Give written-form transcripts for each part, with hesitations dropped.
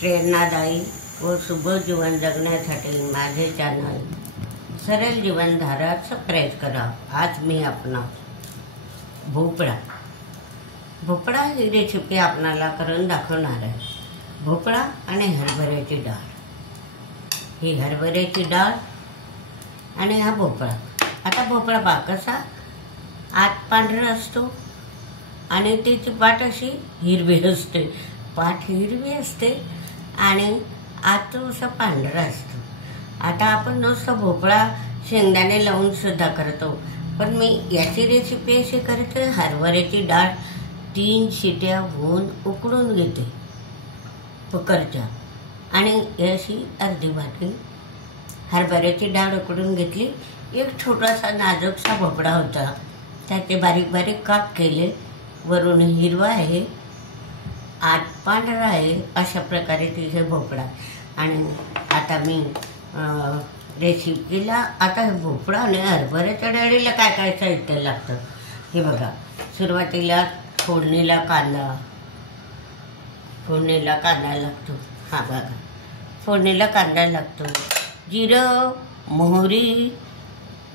प्रेरणादायी व शुभ जीवन जगण्यासाठी माझे चॅनल सरळ जीवनधारा सबस्क्राईब करा। आज मी आपला भोपळा ही रेसिपी आपणाला करून दाखवणार आहे। भोपळा आणि हरभऱ्याची डाळ, ही हरभऱ्याची डाळ आणि हा भोपळा। आता भोपळा पहा कसा आत पांढरा असतो आणि त्याची पाट अशी हिरवी असते, पाट हिरवी असते आणि आत असा पांढरा असतो। आता आपण नुसतं भोपळा शेंगदाणे लावून सुद्धा करतो, पण मी याची रेसिपी अशी करते, हरभऱ्याची डाळ 3 शिट्या होऊन उकडून घेते कुकरच्या आणि अशी अर्धी वाटी हरभऱ्याची डाळ उकडून घेतली। एक छोटासा नाजूकसा भोपळा होता, त्याचे बारीक बारीक काप केले, वरून हिरवा आहे आत पांढरा आहे, अशा प्रकारे तिथे भोपळा। आणि आता मी रेसिपीला आता भोपळा आणि हरभऱ्याच्या डाळीला काय काय साहित्य लागतं हे बघा। सुरुवातीला फोडणीला कांदा लागतो, हा बघा फोडणीला कांदा लागतो, जिरं, मोहरी,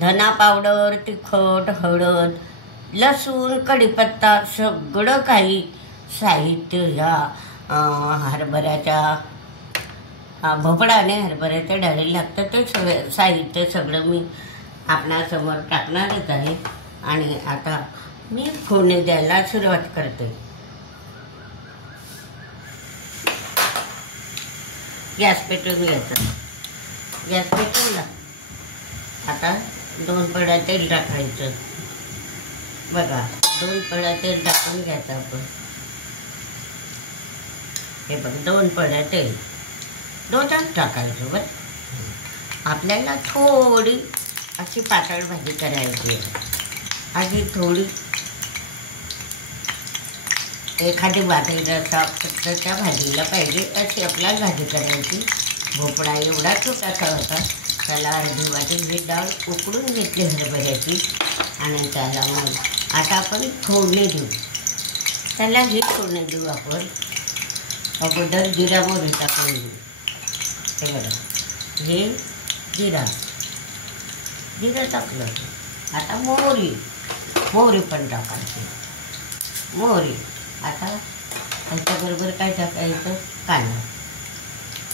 धना पावडर, तिखट, हळद, लसूण, कढीपत्ता, सगळं काही साहित्य ह्या हरभऱ्याच्या भोपळा आणि हरभऱ्याच्या डाळीला लागतं। ते साहित्य सगळं मी आपणासमोर टाकणारच आहे। आणि आता मी फोडणी द्यायला सुरुवात करते। गॅस पेटवून घ्यायचा, गॅस पेटवला। आता 2 पळ्या तेल टाकायचं, बघा 2 पळ्या तेल टाकून घ्यायचं आपण। हे बघ 2 पळ्या तेल 2च टाकायचं। बरं आपल्याला थोडी अशी पातळ भाजी करायची आहे, आधी थोडी एखादी वाटी रस्सा त्या भाजीला पाहिजे अशी आपल्याला भाजी करायची। भोपळा एवढा छोटासा होता, त्याला अर्धी वाटी ही डाळ उकडून घेतली हरभऱ्याची आणि त्याला मग आता आपण फोडणी देऊ, त्याला ही फोडणी देऊ आपण। अगोदर जिरा मोहरी टाकून देऊ, हे बघा हे जिरा टाकलं। आता मोहरी पण टाकायची, मोहरी। आता त्याच्याबरोबर काय टाकायचं, कांदा।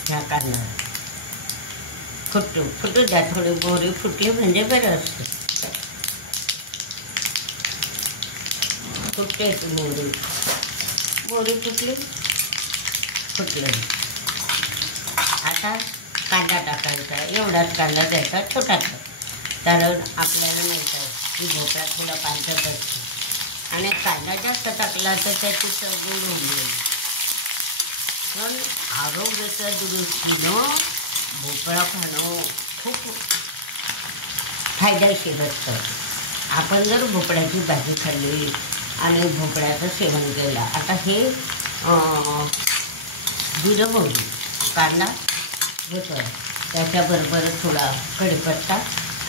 ह्या कांदा फुटू द्या, थोडी मोहरी फुटली म्हणजे बरं असतं, फुटते मोहरी फुटली। आता कांदा टाकायचा, एवढाच कांदा द्यायचा छोटासा, कारण आपल्याला माहीत आहे की भोपळा थोडा पांचट असतो आणि कांदा जास्त टाकला तर त्याची चव गोड होईल। पण आरोग्याच्या दृष्टीनं भोपळा खाणं खूप फायदेशीर असतं। आपण जर भोपळ्याची भाजी खाल्ली आणि भोपळ्याचं सेवन केलं, आता हे जिरं मोहरी कांदा घेतो, त्याच्याबरोबर थोडा कढीपत्ता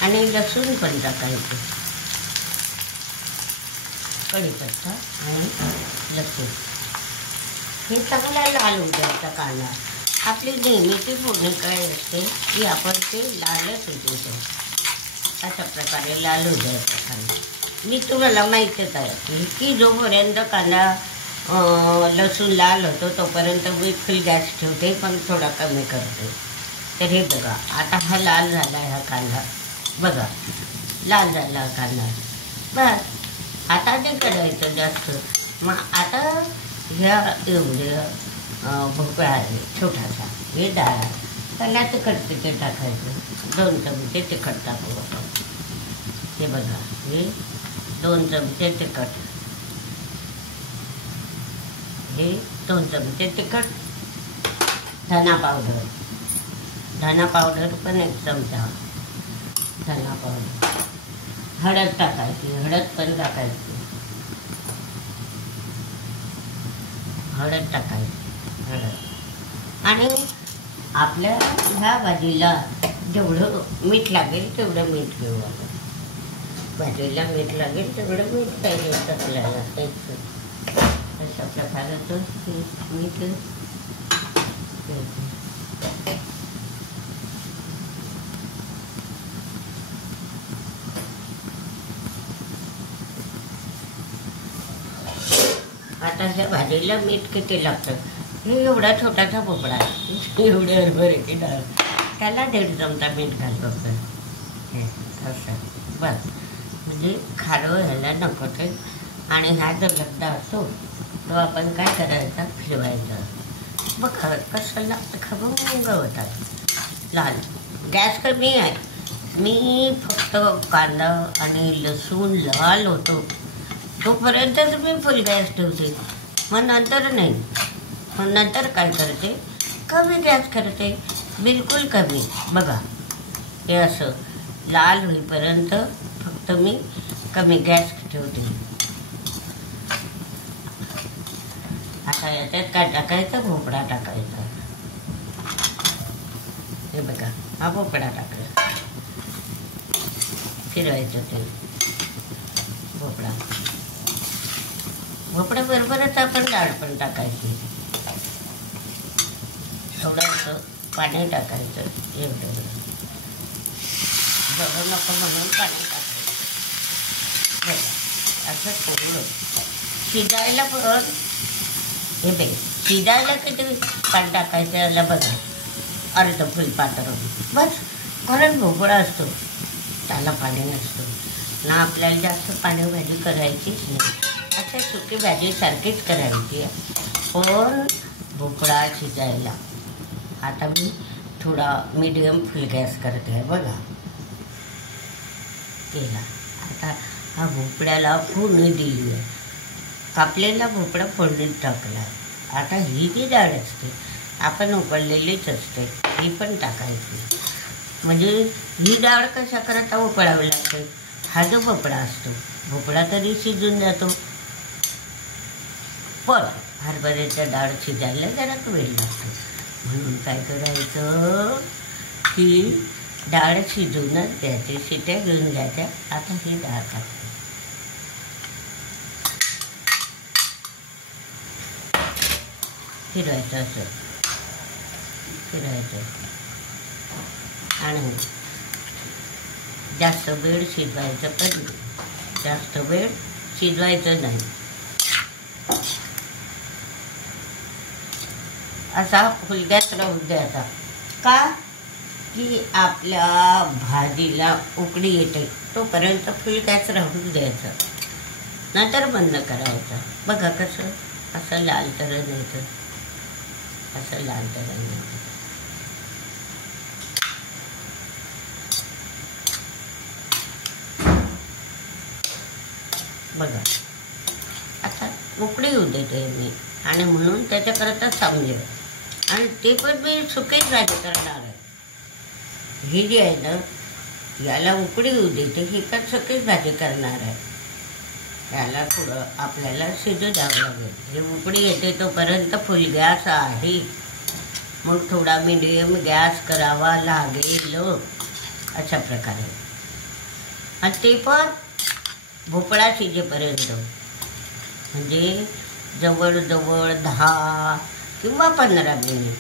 आणि लसूण पण टाकायचं, कढीपत्ता आणि लसूण हे चांगला लाल होऊ द्यायचा कांदा। आपली नेहमीची फोडणी काय असते की आपण ते लालच होतो, अशा प्रकारे लाल होऊ द्यायचा कांदा। मी तुम्हाला माहीतच आहे की जोपर्यंत कांदा लसूण लाल होतो तोपर्यंत मी फुल गॅस ठेवते, पण थोडा कमी करते। तर हे बघा आता हा लाल झाला, हा कांदा बघा लाल झाला कांदा। बस आता ते करायचं जास्त। मग आता ह्या एवढ्या भोपळा आहे छोटासा, हे डाळ, त्याला तिखट टाकायचं, 2 चमचे तिखट टाकू आपण। हे बघा हे 2 चमचे तिखट, हे 2 चमचे तिखट, धना पावडर पण 1 चमचा धना पावडर, हळद टाकायची, हळद पण टाकायची, हळद आणि आपल्या ह्या भाजीला जेवढं मीठ लागेल तेवढं मीठ घेऊ आपण। भाजीला मीठ लागेल तेवढं मीठ पाहिजे आपल्याला त्याचं, अशा प्रकारे मीठ आता ह्या भाजीला मीठ किती लागतं? हे एवढा छोटासा भोपळा एवढे हरभऱ्याची डाळ, त्याला 1.5 चमचा मीठ घाल फक्त. हे असं बस, म्हणजे खारं व्हायला नको ते. आणि हा जो लगदा असतो तो आपण काय करायचा, फिरवायचा. बघ कसं लागतं, खमंग होतात लाल. गॅस कमी आहे. मी फक्त कांदा आणि लसूण लाल होतो तोपर्यंतच मी फुल गॅस ठेवते. मग नंतर नाही. मग नंतर काय करते, कमी गॅस करते, बिलकुल कमी. बघा हे असं लाल होईपर्यंत फक्त मी कमी गॅस ठेवते. आता याच्यात काय टाकायचं, भोपळा टाकायचा. हे बघा हा भोपळा टाकला, फिरवायचं ते भोपळा. भोपळ्याबरोबरच आपण डाळ पण टाकायची. थोडंसं पाणी टाकायचं, एवढं जवळ नको म्हणून पाणी टाकायचं. असं थोडं शिजायला पण. हे बघ शिजायला किती पाणी टाकायचं याला बघा, अर्ध फुलपात्र बस. कारण भोपळा असतो त्याला पाणी नसतो ना. आपल्याला जास्त पाणी भाजी करायचीच नाही. अच्छा सुकी भाजी सारखीच करायची आहे, पण भोपळा शिजायला. आता मी थोडा मीडियम फुल गॅस करते आहे बघा, केला. आता हा भोपळ्याला फोडणी दिली आहे, कापलेला भोपळा फोडणीत टाकला. आता ही जी डाळ असते आपण उकळलेलीच असते, ही पण टाकायची. म्हणजे ही डाळ कशा करता उकळावी लागते. हा जो भोपळा असतो, भोपळा तरी शिजून जातो, पण हरभऱ्याच्या डाळ शिजायला जरा वेळ लागतो. म्हणून काय करायचं की डाळ शिजूनच द्यायची, शिट्या घेऊन घ्यायच्या. आता ही डाळ टाकते, फिरवायचं, असं फिरवायचं. आणि जास्त वेळ शिजवायचं पण, जास्त वेळ शिजवायचं नाही. असा फुल गॅस राहू द्यायचा. का की आपल्या भाजीला उकळी येते तोपर्यंत फुल गॅस राहू द्यायचा, नंतर बंद करायचा. बघा कसं असं लाल तरण येतं, असं लाल तरण येतं. बघा आता उकळी येऊ देते मी, आणि म्हणून त्याच्याकरता थांबले. आणि ते पण मी सुकीच भाजी करणार आहे. ही जी आहे ना, याला उकळी येऊ देते, ही पण सुकीच भाजी करणार आहे. याला थोडं आपल्याला शिजू द्यावं लागेल. हे उकळी येते तोपर्यंत फुल गॅस आहे, मग थोडा मीडियम गॅस करावा लागेल, अशा प्रकारे. आणि ते पण भोपळा शिजेपर्यंत, म्हणजे जवळजवळ 10 किंवा 15 मिनिट.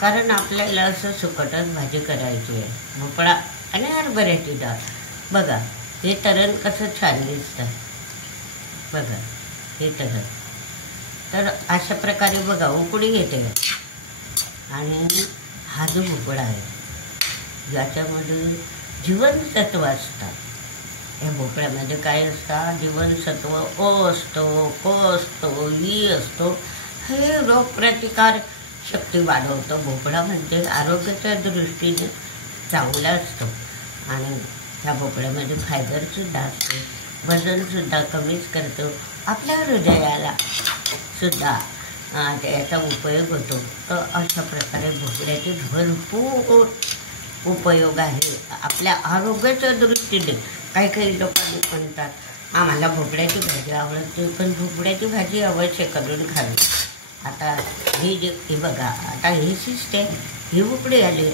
कारण आपल्याला असं सुकटच भाजी करायची आहे. भोपळा आणि हरभऱ्याची डाळ. बघा हे तरण कसं छान दिसतं, बघा हे तरण. तर अशा प्रकारे बघा उकळी येते. आणि हा जो भोपळा आहे याच्यामध्ये जीवनसत्व असतात. या भोपळ्यामध्ये काय असतं, जीवनसत्व अ असतो, क असतो, ई असतो. हे रोगप्रतिकार शक्ती वाढवतं. भोपळा म्हणजे आरोग्याच्या दृष्टीने चांगला असतो. आणि ह्या भोपळ्यामध्ये फायबरसुद्धा असते, वजनसुद्धा कमीच करतो. आपल्या हृदयाला सुद्धा त्याचा उपयोग होतो. तर अशा प्रकारे भोपळ्याचे भरपूर उपयोग आहे आपल्या आरोग्याच्या दृष्टीने. काही लोकांनी म्हणतात आम्हाला भोपळ्याची भाजी आवडते, पण भोपळ्याची भाजी अवश्य करून खावी. आता हे बघा, आता हे शिजते, ही उकडी आली,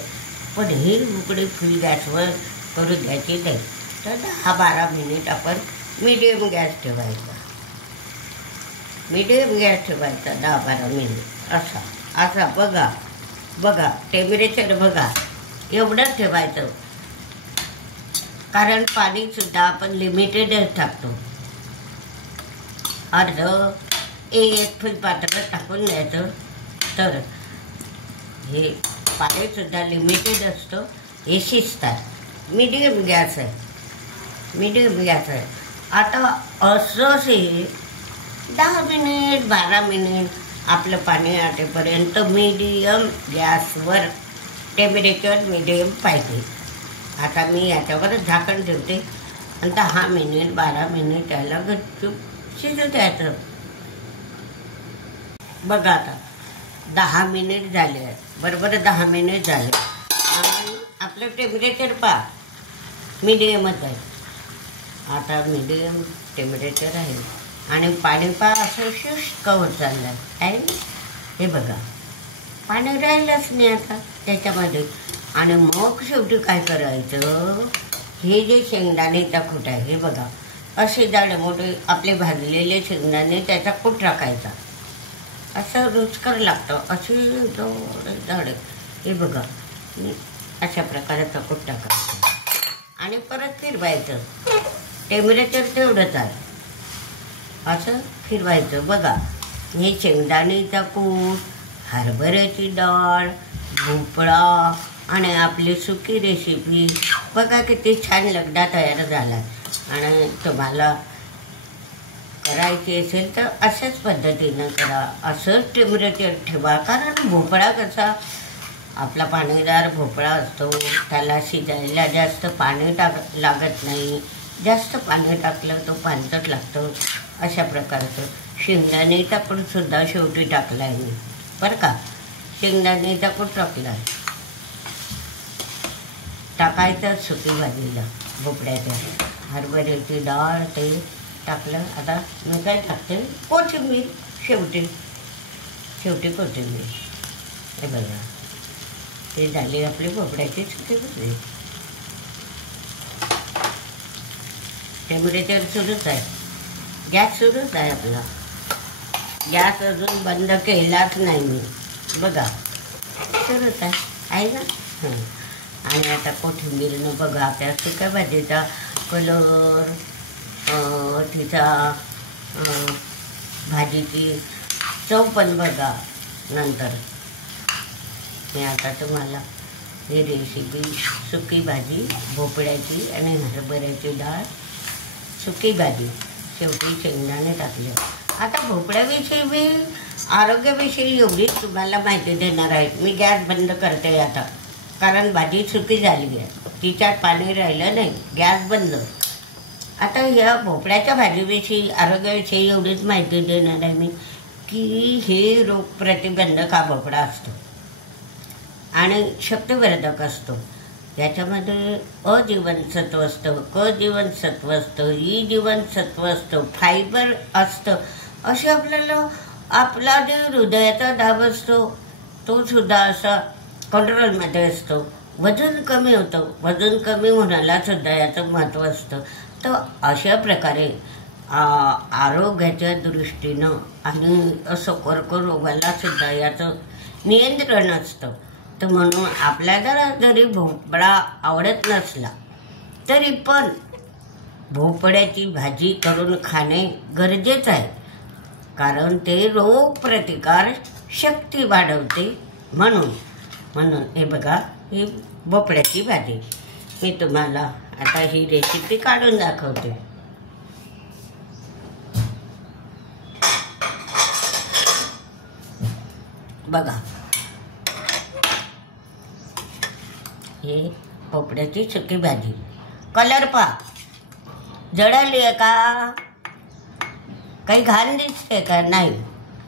पण ही उकडी फुल गॅसवर करू द्यायची नाही. तर 10-12 मिनिट आपण मीडियम गॅस ठेवायचा. मीडियम गॅस ठेवायचा 10-12 मिनिट. असा बघा बघा टेम्परेचर बघा एवढं ठेवायचं, कारण पाणी सुद्धा आपण लिमिटेडच टाकतो. अर्ध एक फुलपात्र टाकून द्यायचं. तर हे पाणी सुद्धा लिमिटेड असतं. हे शिजतात. मीडियम गॅस आहे. आता असंच हे 10 मिनिट 12 मिनिट आपलं पाणी आटेपर्यंत मीडियम गॅसवर टेम्परेचर मीडियम पाहिजे. आता मी याच्यावर झाकण ठेवते आणि 10 मिनिट 12 मिनिट याला गपचूप शिजू द्यायचं. बघा आता 10 मिनिट झाले आहेत, बरोबर 10 मिनिट झाले आणि आपलं टेम्परेचर पहा मीडियमच आहे. आता मीडियम टेम्परेचर आहे आणि पाणी पहा असं शुष्क होत चाललं आहे. हे बघा पाणी राहिलंच नाही आता त्याच्यामध्ये. आणि मग शेवटी काय करायचं, हे जे शेंगदाणेचा कूट आहे हे बघा असे जाडे मोठे आपले भाजलेले शेंगदाणे त्याचा कूट टाकायचा. असं रुचकर लागतं. असे जाडे हे बघा अशा प्रकाराचा कूट टाकायचा आणि परत फिरवायचं. टेम्परेचर तेवढंच आहे असं फिरवायचं. बघा हे शेंगदाणेचा कूट, हरभऱ्याची डाळ, भोपळा आणि आपली सुकी रेसिपी बघा किती छान लगदा तयार झाला. आणि तुम्हाला करायची असेल तर अशाच पद्धतीनं करा. असंच टेम्परेचर ठेवा. कारण भोपळा कसा आपला पाणीदार भोपळा असतो, त्याला शिजायला जास्त पाणी लागत नाही. जास्त पाणी टाकलं तो पाणचट लागतो. अशा प्रकारचं शेंगदाणेचा कूट सुद्धा शेवटी टाकला आहे मी बरं का. शेंगदाणेचा कूट टाकला टाकायचं सुकी भाजीला भोपळ्याच्या, हरभऱ्याची डाळ ते टाकलं. आता मी काय टाकते कोथिंबीर शेवटी कोथिंबीर. हे बघा ते झाली आपली भोपळ्याची सुकी भाजी. टेम्परेचर सुरूच आहे, गॅस सुरूच आहे आपला. गॅस अजून बंद केलाच नाही मी. बघा सुरूच आहे ना. आणि आता कोथिंबीरनं बघा आपल्या सुक्या भाजीचा कलर, तिचा भाजीची चव पण बघा. नंतर मी आता तुम्हाला ही रेसिपी सुकी भाजी भोपळ्याची आणि हरभऱ्याची डाळ सुकी भाजी शेवटी शेंगदाणे टाकले. आता भोपळ्याविषयी मी आरोग्याविषयी एवढीच तुम्हाला माहिती देणार आहे. मी गॅस बंद करते आता, कारण भाजी सुकी झाली आहे, तिच्यात पाणी राहिलं नाही. गॅस बंद. आता ह्या भोपळ्याच्या भाजीविषयी आरोग्याविषयी एवढीच माहिती देणार आहे मी की हे रोगप्रतिबंधक हा भोपळा असतो आणि शक्तिवर्धक असतो. याच्यामध्ये अ जीवनसत्व असतं, क जीवनसत्व असतं, ई जीवनसत्व असतं, फायबर असतं. असे आपला जे हृदयाचा दाब असतो तो सुद्धा असा कंट्रोलमध्ये असतो. वजन कमी होतं, वजन कमी होण्याला सुद्धा याचं महत्त्व असतं. तर अशा प्रकारे आरोग्याच्या दृष्टीनं आणि असं कर्करोगाला सुद्धा याचं नियंत्रण असतं. तर म्हणून आपल्याला जरी भोपळा आवडत नसला तरी पण भोपळ्याची भाजी करून खाणे गरजेचं आहे, कारण ते रोगप्रतिकार शक्ती वाढवते. म्हणून हे बघा ही भोपळ्याची भाजी मी तुम्हाला आता ही रेसिपी काढून दाखवते. बघा हे भोपळ्याची सुकी भाजी. कलर पहा, जळाली आहे का, काही घाण दिसते का, नाही.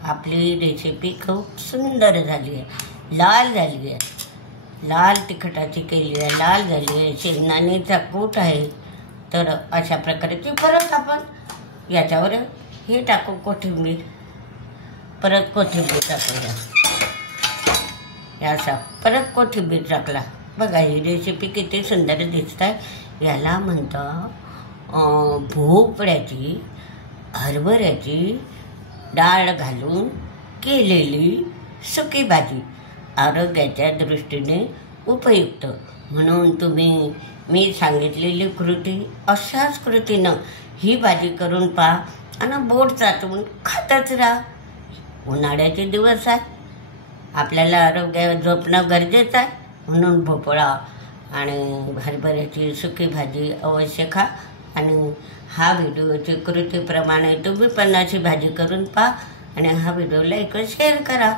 आपली रेसिपी खूप सुंदर झाली आहे, लाल झाली आहे, लाल तिखटाची केली आहे, लाल झाली आहे. शेंगदाणेचा कूट आहे. तर अशा प्रकारची परत आपण याच्यावर हे टाकू कोथिंबीर, परत कोथिंबीर टाकूया. याचा परत कोथिंबीर टाकला. बघा ही रेसिपी किती सुंदर दिसत आहे. याला म्हणतं भोपळ्याची हरभऱ्याची डाळ घालून केलेली सुकी भाजी. आरोग्याच्या दृष्टीने उपयुक्त. म्हणून तुम्ही मी सांगितलेली कृती अशाच कृतीनं ही भाजी करून पहा आणि बोट चाटून खातच राहा. उन्हाळ्याचे दिवस आहे, आपल्याला आरोग्य झोपणं गरजेचं आहे. म्हणून भोपळा आणि हरभऱ्याची सुकी भाजी अवश्य खा. आणि हा व्हिडिओची कृतीप्रमाणे तुम्ही पण अशी भाजी करून पहा आणि हा व्हिडिओ लाईक व शेअर करा.